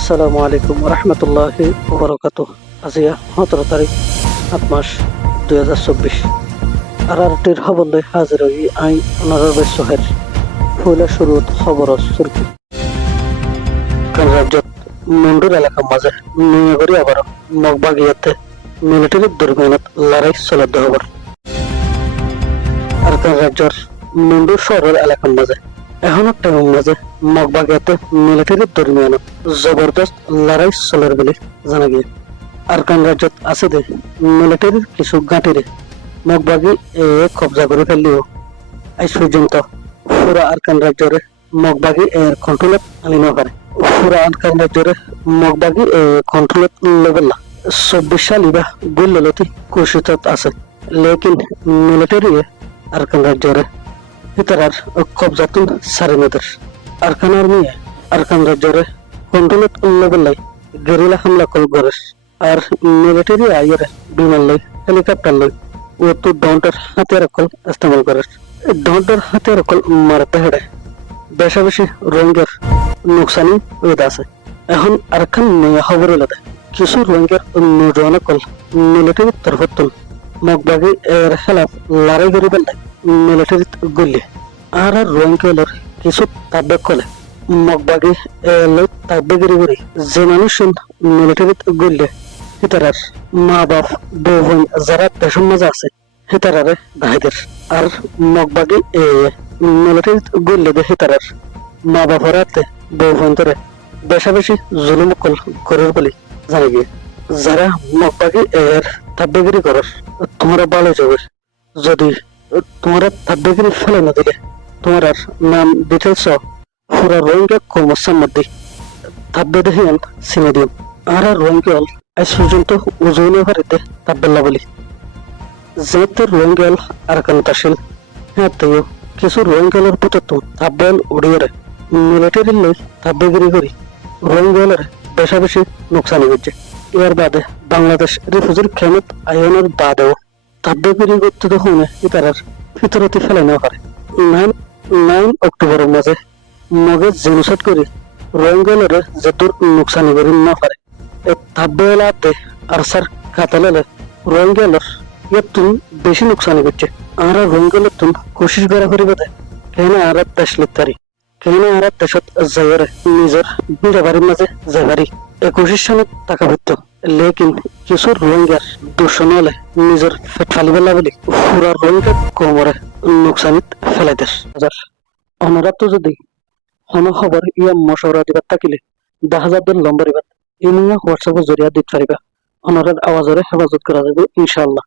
আসসালামু আলাইকুম রহমতুল্লাহি ওবরাকাতুহ। আজিয়া 17 তারিখ 7 মাস 2024। আরআরটির খবর হাজির হই আই অনারবে সোহের ফুলা শুরুত খবর সুরকি রাজ্যত মুন্ডুর এলাকা মাঝে নিয়াগরি আবার মগবাগিয়াতে মিলিটারির দুর্বিনত লড়াই চলতে খবর। আর রাজ্যর মুন্ডু শহরের এলাকার মাঝে এখনো টাইম মাঝে মগবাগিয়াতে মিলিটারির দুর্বিনত জবরদস্ত লড়াই চলের বলে জানা গিয়ে। আরকান রাজ্যত আছে দে মিলিটারির কিছু ঘাটিরে মগবাগি কবজা করে ফেললেও আজ পর্যন্ত পুরা আরকান রাজ্যরে মগবাগি এর কন্ট্রোলত আনি না পারে। পুরা আরকান রাজ্যরে মগবাগি কন্ট্রোলত লেভেল না 24 সাল ইবা গুল্লতি কোশিতত আছে, লেকিন মিলিটারি আরকান রাজ্যরে ইতারার কবজাতুন সারিনেদের আরকান আর্মি আরকান রাজ্যরে কন্ট্রোলত লেভেল লাই গেরিলা হামলা কল করে। আর মিলিটারি আইয়ের বিমান লই হেলিকপ্টার লই ও তো ডন্টার হাতিয়ার কল ইস্তেমাল করে। ডন্টার হাতিয়ার কল মারতে হেড়ে বেশা বেশি রোহিঙ্গার নুকসানি হয়ে আছে। এখন আরকান নিয়ে খবর এলে কিছু রোহিঙ্গার নৌজওয়ান কল মিলিটারির তরফতুন মগবাগি এর খেলাফ লড়াই করি বেলায় মিলিটারিত গলি। আর রোহিঙ্গার কিছু তাব্বেক কলে মগবাগি এর তাব্বেগিরি করি যে মানুষ মিলিটারিত গলি হিতারার মা বাপ বউ বোন যারা দেশের মাঝে আছে হিতারারে ভাইদের। আর মগবাগি মিলিটারিত গলি দে হিতারার মা বাপের হাতে বউ বোন ধরে বেশা বেশি জুলুম করার বলে জানা গিয়ে। যারা মগবাগি এর তাব্বেগিরি করার তোমরা ভালো যাবে। যদি তোমরা তাব্বেগিরি ফেলে না দিলে তোমার নাম ডিটেলস পুরা রোহিঙ্গা কর্মসার মধ্যে তাব্বে দেহিয়ান চিনে দিও। আর রোহিঙ্গাল আজ পর্যন্ত ওজনে ভারিতে তাব্বেল্লা বলি যেতে রোহিঙ্গাল আরকান তাসিল হ্যাঁ তেও কিছু রোহিঙ্গালের পুতত্ব তাব্বেল উড়িয়ে মিলিটারি লই তাব্বেগিরি করি রোহিঙ্গালের বেশা বেশি নোকসানি হচ্ছে। এর বাদে বাংলাদেশ রিফিউজির খেমত আয়নের বাদেও তাব্বেগিরি করতে তখন ইতারার ভিতরতে ফেলে নেওয়া পারে। 9 অক্টোবরের মাঝে মগে জেনোসাইড করি রোহিঙ্গালের যে দূর নোকসানি করি না পারে তাব্বেলাতে আর স্যার কাতালে রোহিঙ্গালের তুম বেশি নোকসানি করছে। আর রোহিঙ্গালের তুম কোশিশ করা করিবে কেন আর দেশ লিখতারি কেন আর দেশত যাইরে নিজের বিড়া বাড়ির মাঝে যাইবারি 21 সনত টাকা ভিত্ত। লেকিন কিছু রোহিঙ্গার দূষণ হলে নিজের পেট ফালিবেলা বলি পুরা রোহিঙ্গা কোমরে নোকসানিত ফেলাইতেস। অনারা তো যদি কোনো খবর ইয়া মশওরা দিবার থাকিলে 10,000 লম্বরিবার ইমুয়া হোয়াটসঅ্যাপের জরিয়া দিতে পারিবা। অনারার আওয়াজরে হেফাজত করা যাবে ইনশাআল্লাহ।